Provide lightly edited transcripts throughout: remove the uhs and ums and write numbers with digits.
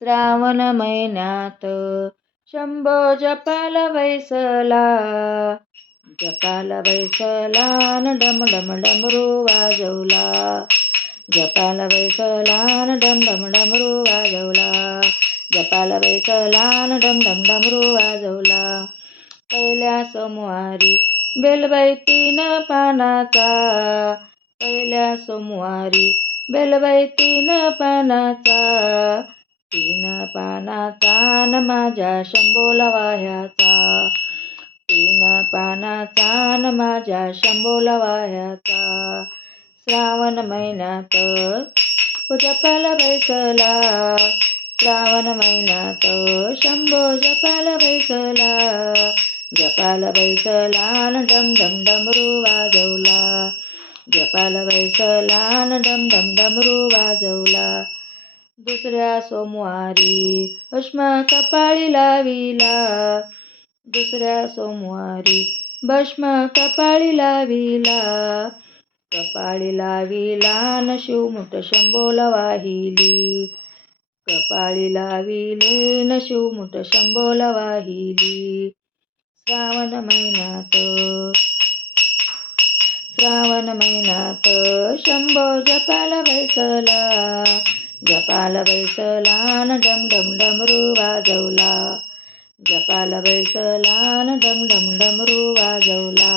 श्रावण महिन्यात शंभो जपाला बैसला, जपाला बैसला न डम डम डमरू वाजवला, जपाला बैसला न डम डम डमरू वाजवला, जपाला बैसला न डम डम डमरू वाजवला. पहिल्या सोमवारी बेलबाई 3 पानाचा, पहिल्या सोमवारी बेलबाई 3 पानाचा, 3 पानाचा न माझ्या शंभोला वाह्याचा, 3 पानाचा न माझ्या शंभोला वाह्याचा. श्रावण महिन्यात जपाला बैसला, श्रावण महिन्यात शंभो जपाला बैसला, जपाला बैसला न डम डम डमरू वाजवला, जपाला बैसला न डम डम डमरू वाजवला. दुसऱ्या सोमवारी भस्म कपाळी लाविला, दुसऱ्या सोमवारी भस्म कपाळी लाविला, कपाळी लाविला न शिवमुठ शंभोला वाहिली, कपाळी लाविले न शिवमुठ शंभोला वाहिली. श्रावण महिन्यात शंभो जपाला बैसला, जपाला बैसला न डम डम डमरू वाजवला, जपाला बैसला न डम डम डमरू वाजवला.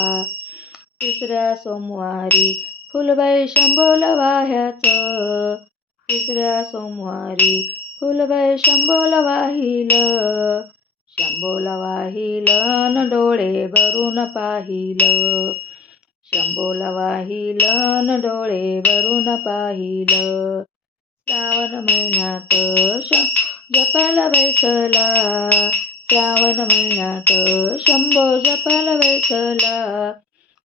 तिसऱ्या सोमवारी फुलबाई शंभोला वाह्याचं, तिसऱ्या सोमवारी फुलबाई शंभोला वाहिलं, शंभोला वाहिलं न डोळे भरून पाहिलं, शंभोला वाहिलं न डोळे भरून पाहिलं. श्रावण महिन्यात जपाला बैसला, श्रावण महिन्यात शंभो जपाला बैसला,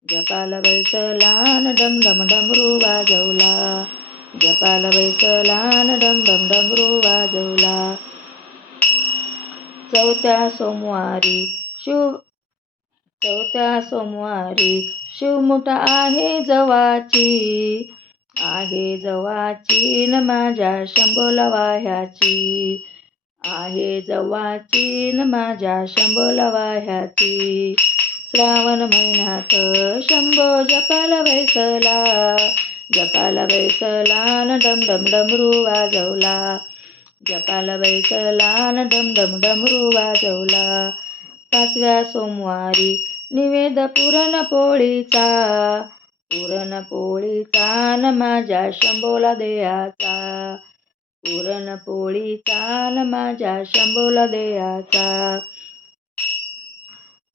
जपाला बैसला न डम डम डमरू वाजवला, जपाला बैसला न डम डम डमरू वाजवला. चौथ्या सोमवारी शिवमुठ आहे जवाची, आहे जवाची न माझ्या शंभोला वाह्याची, आहे जवाची न माझ्या शंभोला वाह्याची. श्रावण महिन्यात शंभो जपाला बैसला, जपाला बैसला न डम डम डमरू वाजवला, जपाला बैसला न डम डम डमरू वाजवला. पाचव्या सोमवारी निवेद पुरणपोळीचा, पुरणपोळीचा न माझ्या शंभोला द्यायचा, पुरणपोळीचा न माझ्या शंभोला द्यायचा.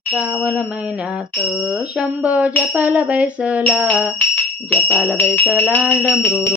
श्रावण महिन्यात शंभो जपाला बैसला, जपाला बैसला डमरू